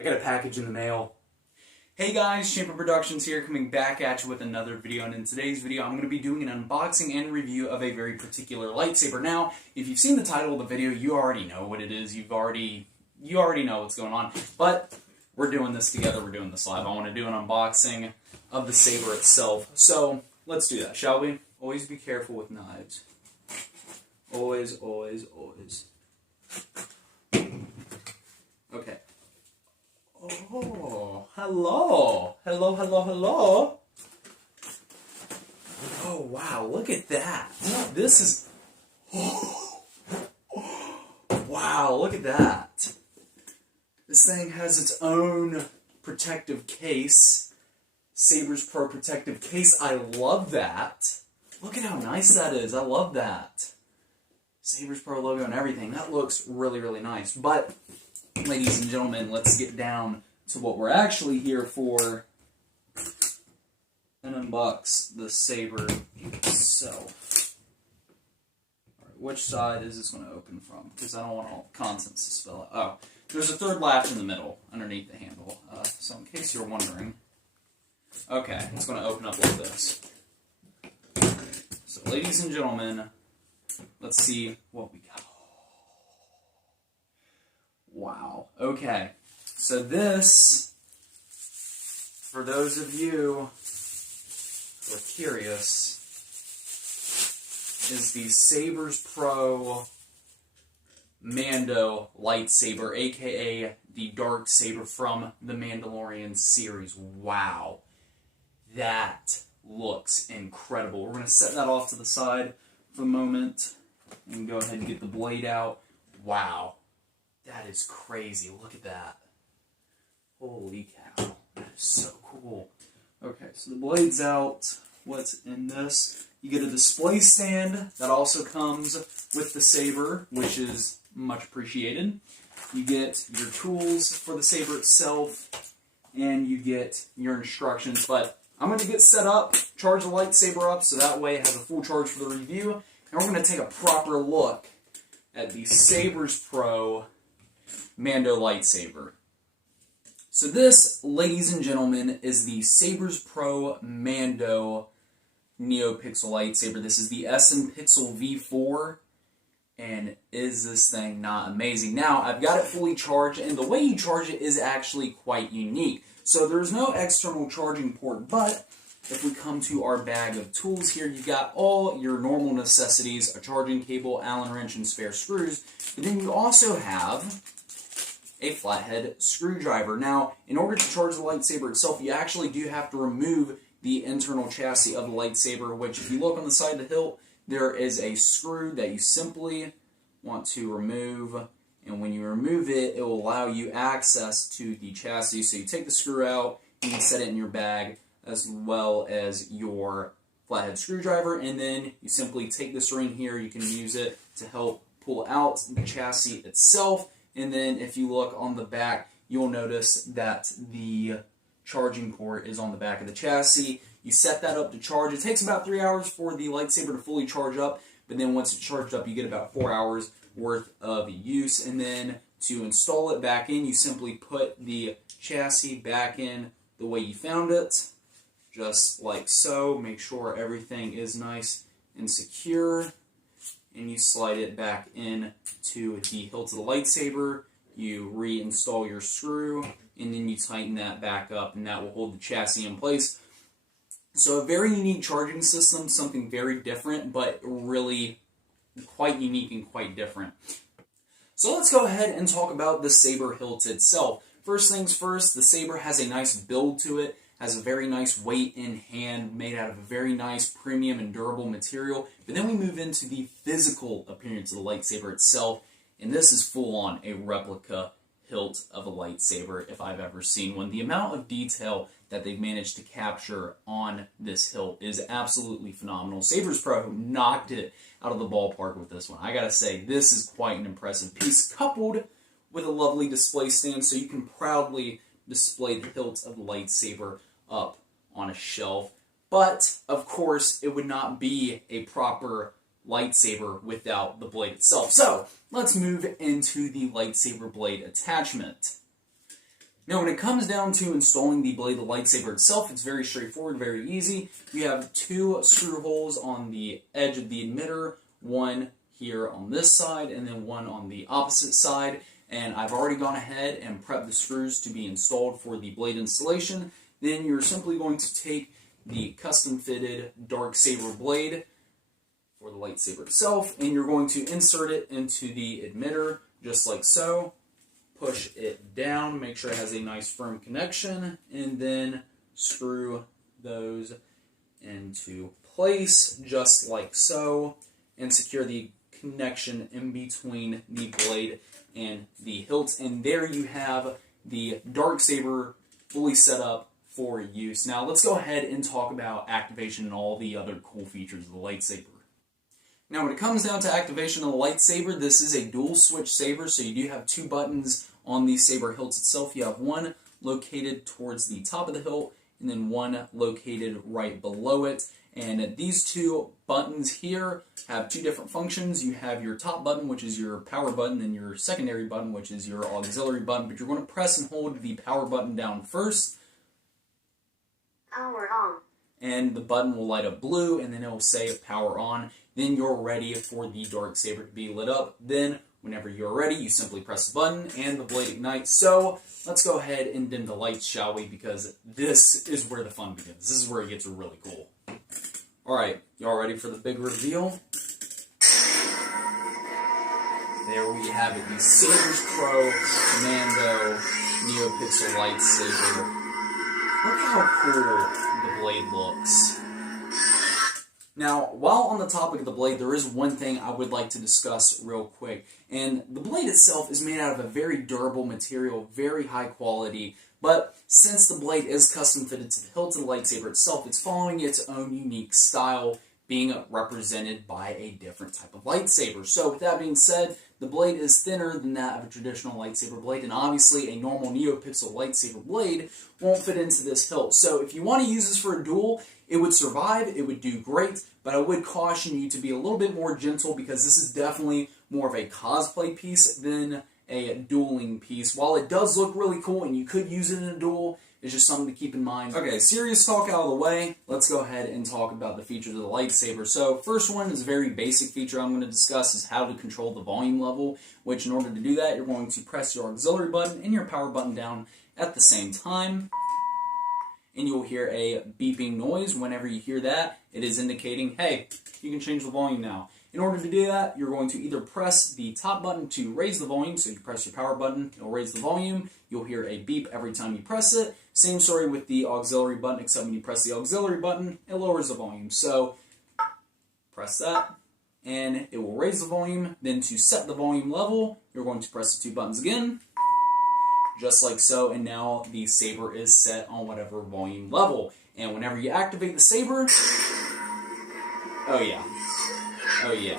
I got a package in the mail. Hey guys, Champion Productions here, coming back at you with another video, and in today's video I'm going to be doing an unboxing and review of a very particular lightsaber. Now, if you've seen the title of the video, you already know what it is, you already know what's going on, but we're doing this together, we're doing this live. I want to do an unboxing of the saber itself, so let's do that, shall we? Always be careful with knives. Always, always, always. Okay. Oh, hello. Hello, hello, hello. Oh, wow, look at that. This is... Oh, wow, look at that. This thing has its own protective case. Saberspro protective case. I love that. Look at how nice that is. I love that. Saberspro logo and everything. That looks really, really nice. But... ladies and gentlemen, let's get down to what we're actually here for and unbox the saber itself. Alright, which side is this going to open from? Because I don't want all the contents to spill out. Oh, there's a third latch in the middle underneath the handle. So in case you're wondering. Okay, it's going to open up like this. So ladies and gentlemen, let's see what we got. Wow. Okay. So this, for those of you who are curious, is the Saberspro Mando lightsaber, aka the dark saber from the Mandalorian series. Wow. That looks incredible. We're going to set that off to the side for the moment and go ahead and get the blade out. Wow. That is crazy. Look at that. Holy cow. That is so cool. Okay, so the blade's out. What's in this? You get a display stand that also comes with the saber, which is much appreciated. You get your tools for the saber itself, and you get your instructions. But I'm going to get set up, charge the lightsaber up, so that way it has a full charge for the review. And we're going to take a proper look at the Saberspro Mando lightsaber. So this, ladies and gentlemen, is the Saberspro Mando Neopixel lightsaber. This is the SN Pixel V4, and is this thing not amazing? Now, I've got it fully charged, and the way you charge it is actually quite unique. So there's no external charging port, but if we come to our bag of tools here, you've got all your normal necessities, a charging cable, Allen wrench, and spare screws, but then you also have a flathead screwdriver. Now, in order to charge the lightsaber itself, you actually do have to remove the internal chassis of the lightsaber, which if you look on the side of the hilt, there is a screw that you simply want to remove, and when you remove it, it will allow you access to the chassis. So you take the screw out, you can set it in your bag, as well as your flathead screwdriver, and then you simply take this ring here, you can use it to help pull out the chassis itself. And then if you look on the back, you'll notice that the charging port is on the back of the chassis. You set that up to charge. It takes about 3 hours for the lightsaber to fully charge up, but then once it's charged up, you get about 4 hours worth of use. And then to install it back in, you simply put the chassis back in the way you found it, just like so. Make sure everything is nice and secure. And you slide it back in to the hilt of the lightsaber, you reinstall your screw, and then you tighten that back up, and that will hold the chassis in place. So a very unique charging system, something very different, but really quite unique and quite different. So let's go ahead and talk about the saber hilt itself. First things first, the saber has a nice build to it. Has a very nice weight in hand, made out of a very nice premium and durable material. But then we move into the physical appearance of the lightsaber itself, and this is full on a replica hilt of a lightsaber if I've ever seen one. The amount of detail that they've managed to capture on this hilt is absolutely phenomenal. Saberspro knocked it out of the ballpark with this one. I gotta say, this is quite an impressive piece, coupled with a lovely display stand, so you can proudly display the hilt of the lightsaber up on a shelf. But, of course, it would not be a proper lightsaber without the blade itself. So, let's move into the lightsaber blade attachment. Now, when it comes down to installing the blade of the lightsaber itself, it's very straightforward, very easy. You have 2 screw holes on the edge of the emitter, one here on this side, and then one on the opposite side. And I've already gone ahead and prepped the screws to be installed for the blade installation. Then you're simply going to take the custom-fitted dark saber blade for the lightsaber itself, and you're going to insert it into the emitter, just like so. Push it down, make sure it has a nice firm connection, and then screw those into place, just like so, and secure the connection in between the blade and the hilt. And there you have the dark saber fully set up for use. Now let's go ahead and talk about activation and all the other cool features of the lightsaber. Now when it comes down to activation of the lightsaber, this is a dual switch saber, so you do have 2 buttons on the saber hilt itself. You have one located towards the top of the hilt, and then one located right below it. And these 2 buttons here have 2 different functions. You have your top button, which is your power button, and your secondary button, which is your auxiliary button. But you're going to press and hold the power button down first. Power on. And the button will light up blue, and then it will say power on. Then you're ready for the dark saber to be lit up. Then, whenever you're ready, you simply press the button, and the blade ignites. So, let's go ahead and dim the lights, shall we? Because this is where the fun begins. This is where it gets really cool. Alright, y'all ready for the big reveal? There we have it, the Saberspro Mando Neopixel lightsaber. Look how cool the blade looks. Now, while on the topic of the blade, there is one thing I would like to discuss real quick. And the blade itself is made out of a very durable material, very high quality. But since the blade is custom fitted to the hilt of the lightsaber itself, it's following its own unique style, being represented by a different type of lightsaber. So with that being said, the blade is thinner than that of a traditional lightsaber blade, and obviously a normal Neopixel lightsaber blade won't fit into this hilt. So if you want to use this for a duel, it would survive, it would do great, but I would caution you to be a little bit more gentle because this is definitely more of a cosplay piece than a dueling piece. While it does look really cool and you could use it in a duel, it's just something to keep in mind. Okay, serious talk out of the way, let's go ahead and talk about the features of the lightsaber. So, first one is a very basic feature I'm going to discuss is how to control the volume level, which in order to do that, you're going to press your auxiliary button and your power button down at the same time. And you'll hear a beeping noise. Whenever you hear that, it is indicating, hey, you can change the volume now. In order to do that, you're going to either press the top button to raise the volume, so you press your power button, it'll raise the volume. You'll hear a beep every time you press it. Same story with the auxiliary button, except when you press the auxiliary button, it lowers the volume. So, press that, and it will raise the volume. Then to set the volume level, you're going to press the 2 buttons again, just like so, and now the saber is set on whatever volume level. And whenever you activate the saber, oh yeah. Oh yeah.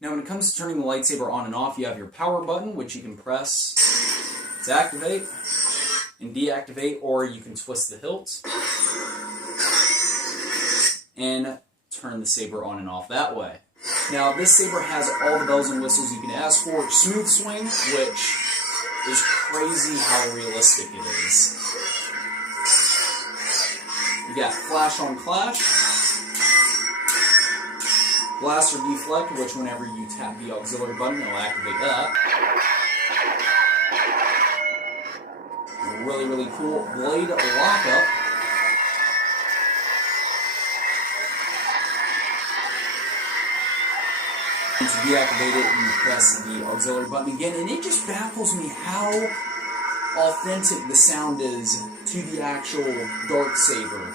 Now when it comes to turning the lightsaber on and off, you have your power button, which you can press to activate and deactivate, or you can twist the hilt and turn the saber on and off that way. Now this saber has all the bells and whistles you can ask for. Smooth swing, which is crazy how realistic it is. You got flash on clash, blast or deflect, which whenever you tap the auxiliary button, it'll activate that. Really, really cool blade lockup. And to deactivate it, you press the auxiliary button again, and it just baffles me how authentic the sound is to the actual dark saber.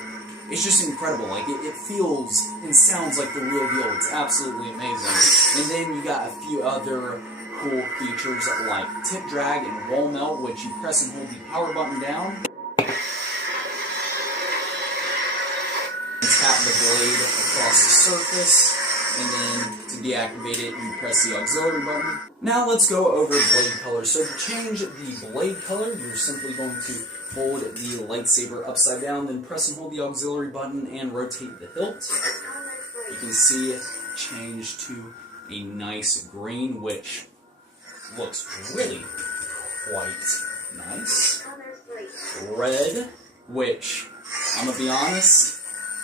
It's just incredible. Like, it feels and sounds like the real deal. It's absolutely amazing. And then you got a few other cool features like tip drag and wall melt, which you press and hold the power button down. Tap the blade across the surface, and then to deactivate it, you press the auxiliary button. Now let's go over blade color. So to change the blade color, you're simply going to hold the lightsaber upside down, then press and hold the auxiliary button and rotate the hilt. You can see it change to a nice green, which looks really quite Nice. Red, which, I'm going to be honest,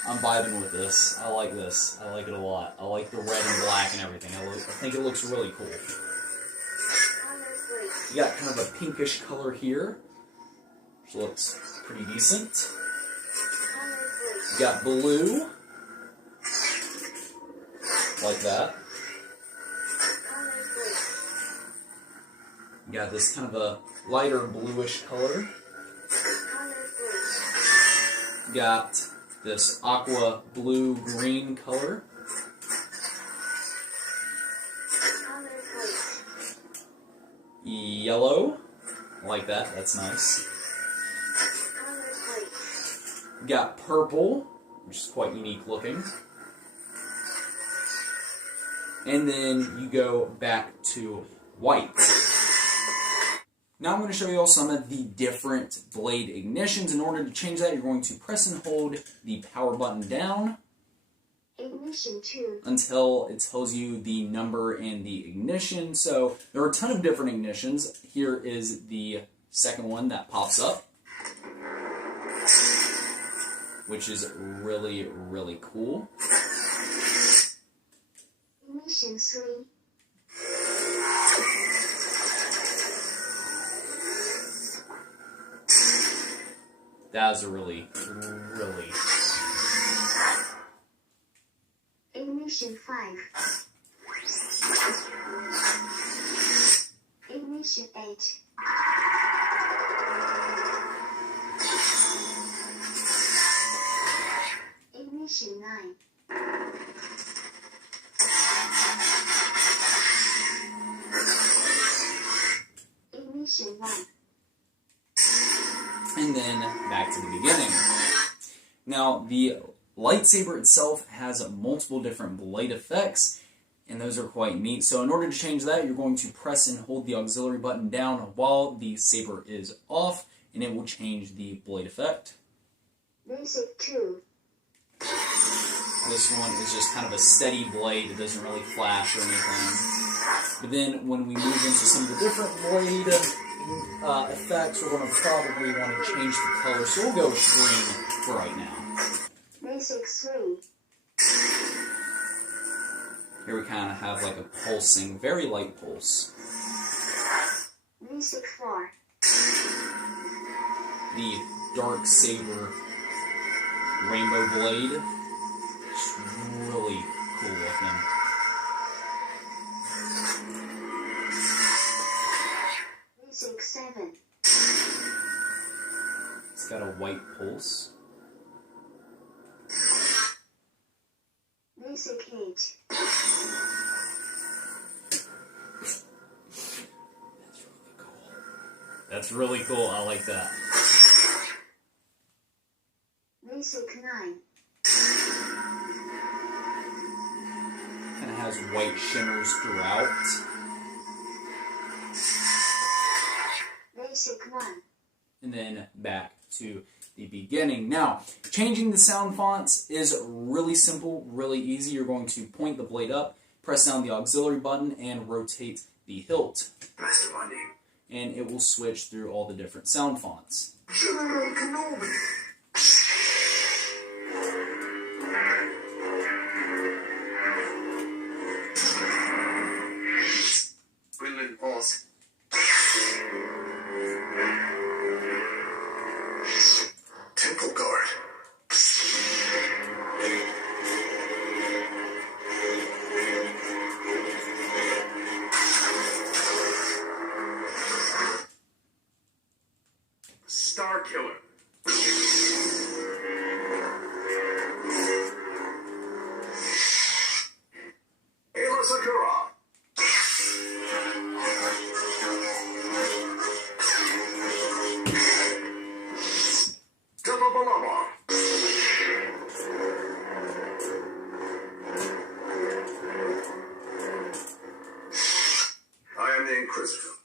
I'm vibing with this. I like this. I like it a lot. I like the red and black and everything. I think it looks really cool. You got kind of a pinkish color here, which looks pretty decent. You got blue, like that. You got this kind of a lighter bluish color. You got this aqua blue green color. Yellow, I like that, that's nice. You got purple, which is quite unique looking. And then you go back to white. Now I'm going to show you all some of the different blade ignitions. In order to change that, you're going to press and hold the power button down Ignition 2 until it tells you the number and the ignition. So there are a ton of different ignitions. Here is the second one that pops up, which is really, really cool. Ignition 3 That is a really, really... Ignition 5 Ignition 8 Ignition 9 Ignition 1 And then back to the beginning. Now, the lightsaber itself has multiple different blade effects, and those are quite neat. So in order to change that, you're going to press and hold the auxiliary button down while the saber is off, and it will change the blade effect. Basic 2 This one is just kind of a steady blade. It doesn't really flash or anything. But then when we move into some of the different blade effects, we're going to probably want to change the color. So we'll go with green for right now. Basic 3 Here we kind of have like a pulsing, very light pulse. Basic 4 The dark saber rainbow blade. It's really cool looking. Basic 7 It's got a white pulse. Basic 8 That's really cool. I like that. Basic 9 Kind of has white shimmers throughout. Basic 1 And then back to the beginning. Now, changing the sound fonts is really simple, really easy. You're going to point the blade up, press down the auxiliary button, and rotate the hilt. And it will switch through all the different sound fonts. General Kenobi. Brilliant boss. Temple Guard. Star Killer. Ayla Sakura. Balaba. I am the Inquisitor.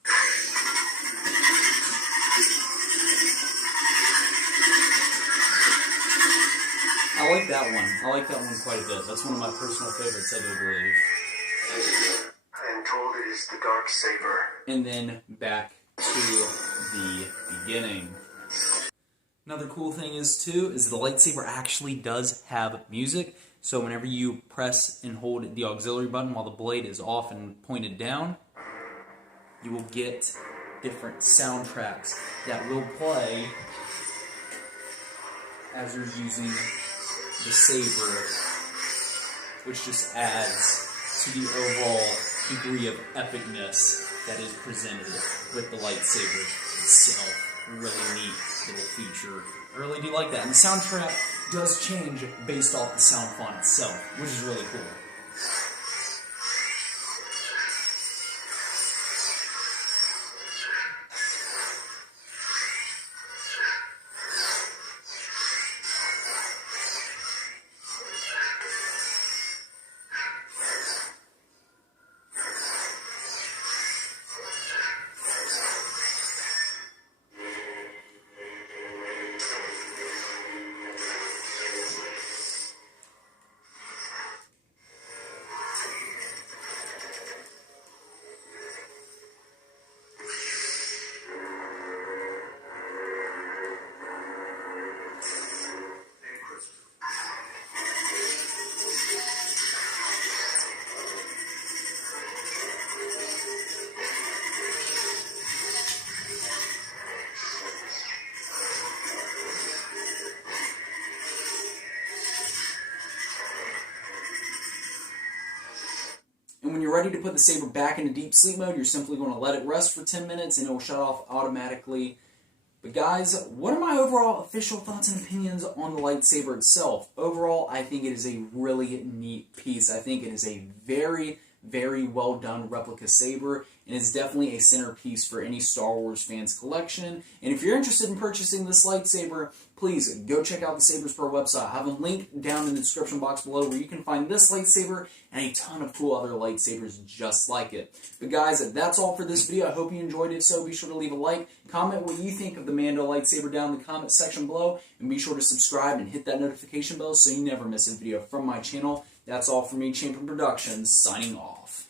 I like that one. I like that one quite a bit. That's one of my personal favorites, I do believe. I am told it is the dark saber. And then back to the beginning. Another cool thing is the lightsaber actually does have music. So whenever you press and hold the auxiliary button while the blade is off and pointed down, you will get different soundtracks that will play as you're using the saber, which just adds to the overall degree of epicness that is presented with the lightsaber itself. Really neat little feature. I really do like that. And the soundtrack does change based off the sound font itself, which is really cool. And when you're ready to put the saber back into deep sleep mode, you're simply going to let it rest for 10 minutes and it will shut off automatically. But guys, what are my overall official thoughts and opinions on the lightsaber itself? Overall, I think it is a really neat piece. I think it is a very, very well done replica saber, and it's definitely a centerpiece for any Star Wars fans collection. And if you're interested in purchasing this lightsaber, please go check out the Saberspro website. I have a link down in the description box below where you can find this lightsaber and a ton of cool other lightsabers just like it. But guys, that's all for this video. I hope you enjoyed it. If so, be sure to leave a like, comment what you think of the Mando lightsaber down in the comment section below, and be sure to subscribe and hit that notification bell so you never miss a video from my channel. That's all from me, Champion Productions, signing off.